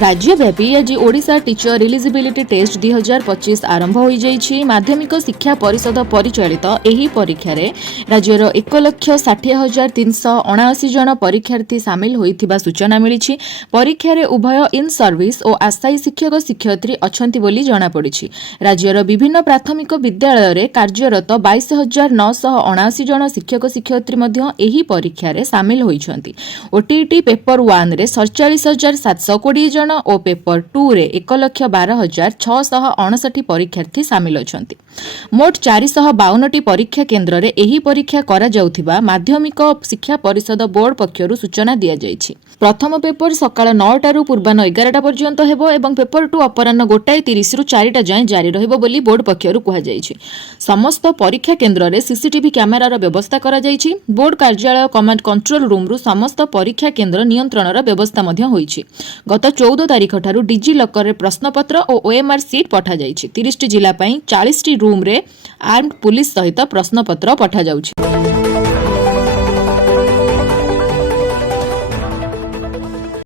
राज्यव्यापी आज Odisha teacher eligibility test 2025 आरंभ हो जाइछि। माध्यमिक शिक्षा परिषद परिचालित एही परीक्षा रे राज्यर 1,60,379 जन परीक्षार्थी सामिल होइथिबा सूचना मिलिछि। परीक्षा रे उभय इन सर्विस और आशायी शिक्षक शिक्षयित्री अछंती बोली जणा पड़िछि। राज्यर विभिन्न प्राथमिक विद्यालय रे कार्यरत 22,979 जन शिक्षक शिक्षयित्री मध्य एही परीक्षा रे सामिल होइछंती। ओटीईटी पेपर 1 रे 47,720 जन और पेपर 2 रे 1,12,659 परीक्षार्थी सामिल अछंती। मोट 452 परीक्षा केन्द्र रे एही परीक्षा करा जाउथिबा माध्यमिक शिक्षा परिषद बोर्ड पक्षरु सूचना दिया जाइछि। प्रथम पेपर सकाळ 9टा रु पूर्वाह्न 11टा पर्यंत हेबो एवं पेपर 2 अपराह्न 1:30 रु 4टा जाय जारी रहइबो बोली बोर्ड पक्षरु कहा जाइछि। समस्त परीक्षा केन्द्र रे सीसीटीवी कैमेरार व्यवस्था करा जाइछि। बोर्ड कार्यालय कमांड कंट्रोल रूम रु समस्त परीक्षा केन्द्र नियंत्रणर व्यवस्था मध्य होइछि। गत 14 तारिख ठारू डिजी लकर रे प्रश्नपत्र और ओएमआर सीट पठा जाइछि। 30 जिला पई 40 रूम रे आर्म्ड पुलिस सहित प्रश्नपत्र पठा जाउछि।